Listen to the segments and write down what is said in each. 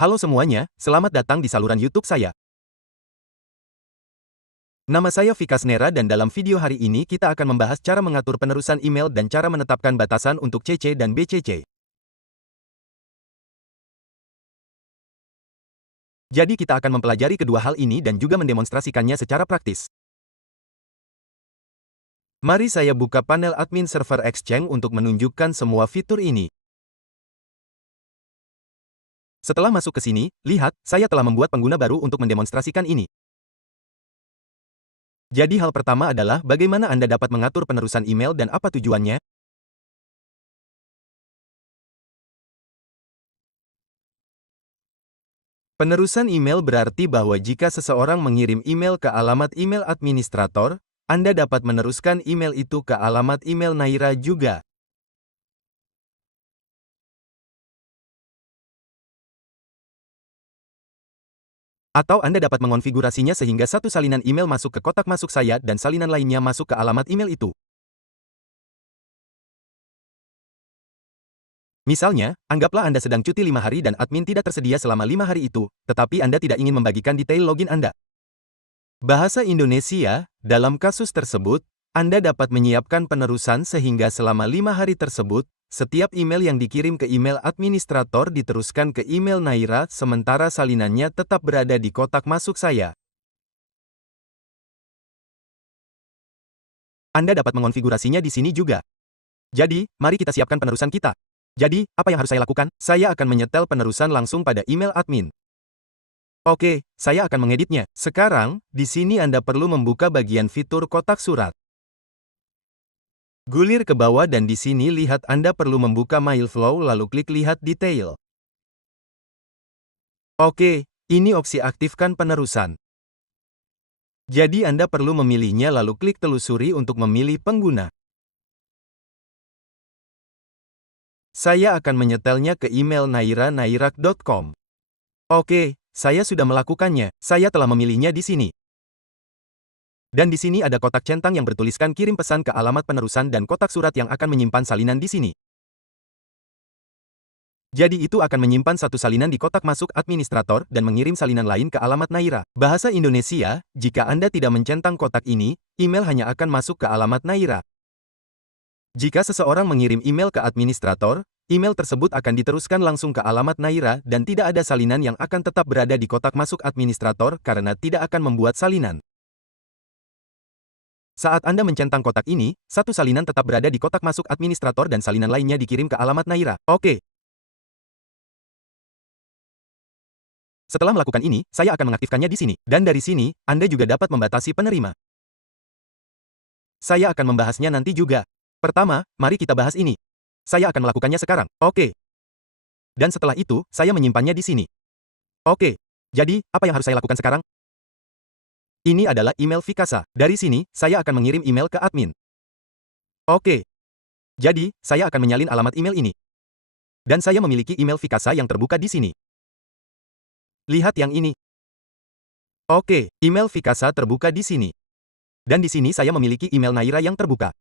Halo semuanya, selamat datang di saluran YouTube saya. Nama saya Vikas Nera dan dalam video hari ini kita akan membahas cara mengatur penerusan email dan cara menetapkan batasan untuk CC dan BCC. Jadi kita akan mempelajari kedua hal ini dan juga mendemonstrasikannya secara praktis. Mari saya buka panel admin server Exchange untuk menunjukkan semua fitur ini. Setelah masuk ke sini, lihat, saya telah membuat pengguna baru untuk mendemonstrasikan ini. Jadi hal pertama adalah bagaimana Anda dapat mengatur penerusan email dan apa tujuannya? Penerusan email berarti bahwa jika seseorang mengirim email ke alamat email administrator, Anda dapat meneruskan email itu ke alamat email Naira juga. Atau Anda dapat mengonfigurasinya sehingga satu salinan email masuk ke kotak masuk saya dan salinan lainnya masuk ke alamat email itu. Misalnya, anggaplah Anda sedang cuti 5 hari dan admin tidak tersedia selama 5 hari itu, tetapi Anda tidak ingin membagikan detail login Anda. Bahasa Indonesia, dalam kasus tersebut, Anda dapat menyiapkan penerusan sehingga selama 5 hari tersebut, setiap email yang dikirim ke email administrator diteruskan ke email Naira sementara salinannya tetap berada di kotak masuk saya. Anda dapat mengonfigurasinya di sini juga. Jadi, mari kita siapkan penerusan kita. Jadi, apa yang harus saya lakukan? Saya akan menyetel penerusan langsung pada email admin. Oke, saya akan mengeditnya. Sekarang, di sini Anda perlu membuka bagian fitur kotak surat. Gulir ke bawah dan di sini lihat Anda perlu membuka mail flow lalu klik lihat detail. Oke, ini opsi aktifkan penerusan. Jadi Anda perlu memilihnya lalu klik telusuri untuk memilih pengguna. Saya akan menyetelnya ke email naira@nairak.com. Oke, saya sudah melakukannya. Saya telah memilihnya di sini. Dan di sini ada kotak centang yang bertuliskan kirim pesan ke alamat penerusan dan kotak surat yang akan menyimpan salinan di sini. Jadi itu akan menyimpan satu salinan di kotak masuk administrator dan mengirim salinan lain ke alamat Naira. Bahasa Indonesia, jika Anda tidak mencentang kotak ini, email hanya akan masuk ke alamat Naira. Jika seseorang mengirim email ke administrator, email tersebut akan diteruskan langsung ke alamat Naira dan tidak ada salinan yang akan tetap berada di kotak masuk administrator karena tidak akan membuat salinan. Saat Anda mencentang kotak ini, satu salinan tetap berada di kotak masuk administrator dan salinan lainnya dikirim ke alamat Naira. Oke. Setelah melakukan ini, saya akan mengaktifkannya di sini. Dan dari sini, Anda juga dapat membatasi penerima. Saya akan membahasnya nanti juga. Pertama, mari kita bahas ini. Saya akan melakukannya sekarang. Oke. Dan setelah itu, saya menyimpannya di sini. Oke. Jadi, apa yang harus saya lakukan sekarang? Ini adalah email Vikasa. Dari sini, saya akan mengirim email ke admin. Oke. Jadi, saya akan menyalin alamat email ini. Dan saya memiliki email Vikasa yang terbuka di sini. Lihat yang ini. Oke, email Vikasa terbuka di sini. Dan di sini saya memiliki email Naira yang terbuka.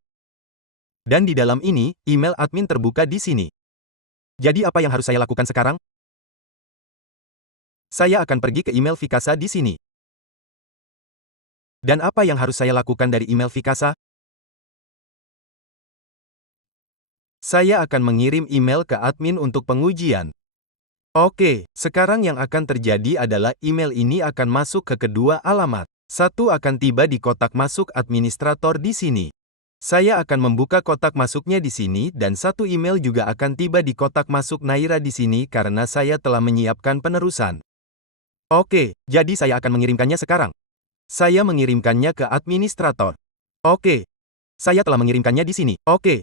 Dan di dalam ini, email admin terbuka di sini. Jadi apa yang harus saya lakukan sekarang? Saya akan pergi ke email Vikasa di sini. Dan apa yang harus saya lakukan dari email Vikasa? Saya akan mengirim email ke admin untuk pengujian. Oke, sekarang yang akan terjadi adalah email ini akan masuk ke kedua alamat. Satu akan tiba di kotak masuk administrator di sini. Saya akan membuka kotak masuknya di sini dan satu email juga akan tiba di kotak masuk Naira di sini karena saya telah menyiapkan penerusan. Oke, jadi saya akan mengirimkannya sekarang. Saya mengirimkannya ke administrator. Oke. Saya telah mengirimkannya di sini. Oke.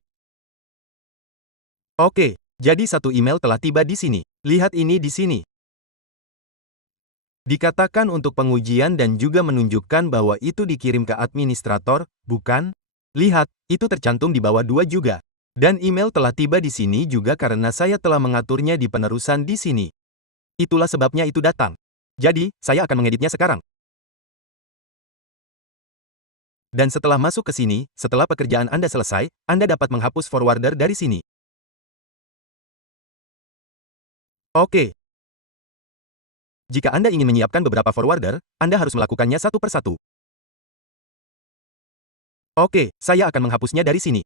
Oke. Jadi satu email telah tiba di sini. Lihat ini di sini. Dikatakan untuk pengujian dan juga menunjukkan bahwa itu dikirim ke administrator, bukan? Lihat, itu tercantum di bawah 2 juga. Dan email telah tiba di sini juga karena saya telah mengaturnya di penerusan di sini. Itulah sebabnya itu datang. Jadi, saya akan mengeditnya sekarang. Dan setelah masuk ke sini, setelah pekerjaan Anda selesai, Anda dapat menghapus forwarder dari sini. Oke. Jika Anda ingin menyiapkan beberapa forwarder, Anda harus melakukannya satu persatu. Oke, saya akan menghapusnya dari sini.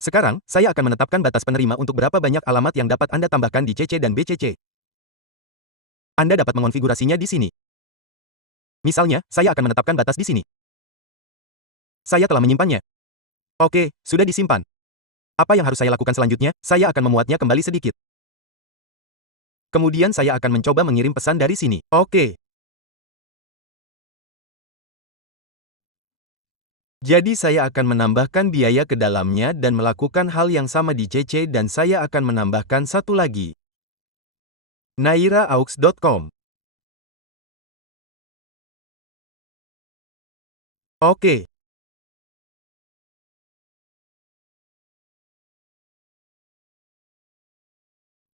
Sekarang, saya akan menetapkan batas penerima untuk berapa banyak alamat yang dapat Anda tambahkan di CC dan BCC. Anda dapat mengonfigurasinya di sini. Misalnya, saya akan menetapkan batas di sini. Saya telah menyimpannya. Oke, sudah disimpan. Apa yang harus saya lakukan selanjutnya? Saya akan memuatnya kembali sedikit. Kemudian saya akan mencoba mengirim pesan dari sini. Oke. Jadi saya akan menambahkan biaya ke dalamnya dan melakukan hal yang sama di CC dan saya akan menambahkan satu lagi. nairaaux.com. Oke.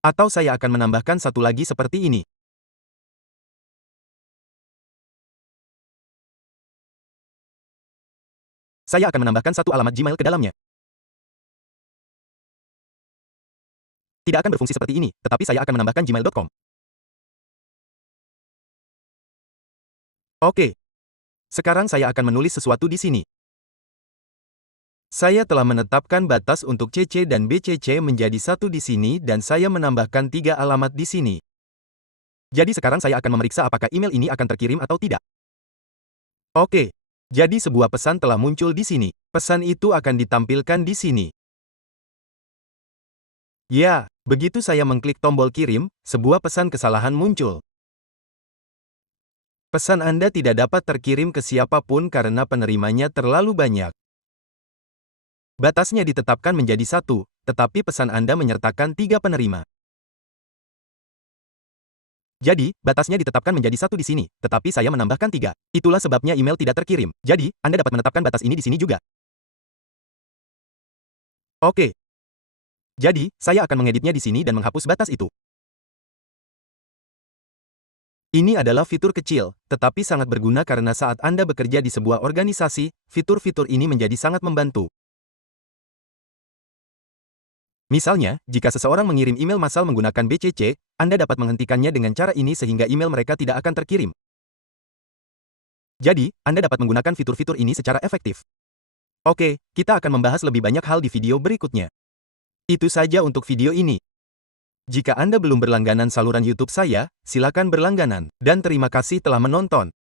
Atau saya akan menambahkan satu lagi seperti ini. Saya akan menambahkan satu alamat Gmail ke dalamnya. Tidak akan berfungsi seperti ini, tetapi saya akan menambahkan gmail.com. Oke. Sekarang saya akan menulis sesuatu di sini. Saya telah menetapkan batas untuk CC dan BCC menjadi satu di sini dan saya menambahkan 3 alamat di sini. Jadi sekarang saya akan memeriksa apakah email ini akan terkirim atau tidak. Oke. Jadi sebuah pesan telah muncul di sini. Pesan itu akan ditampilkan di sini. Ya, begitu saya mengklik tombol kirim, sebuah pesan kesalahan muncul. Pesan Anda tidak dapat terkirim ke siapapun karena penerimanya terlalu banyak. Batasnya ditetapkan menjadi 1, tetapi pesan Anda menyertakan 3 penerima. Jadi, batasnya ditetapkan menjadi 1 di sini, tetapi saya menambahkan 3. Itulah sebabnya email tidak terkirim. Jadi, Anda dapat menetapkan batas ini di sini juga. Oke. Jadi, saya akan mengeditnya di sini dan menghapus batas itu. Ini adalah fitur kecil, tetapi sangat berguna karena saat Anda bekerja di sebuah organisasi, fitur-fitur ini menjadi sangat membantu. Misalnya, jika seseorang mengirim email massal menggunakan BCC, Anda dapat menghentikannya dengan cara ini sehingga email mereka tidak akan terkirim. Jadi, Anda dapat menggunakan fitur-fitur ini secara efektif. Oke, kita akan membahas lebih banyak hal di video berikutnya. Itu saja untuk video ini. Jika Anda belum berlangganan saluran YouTube saya, silakan berlangganan. Dan terima kasih telah menonton.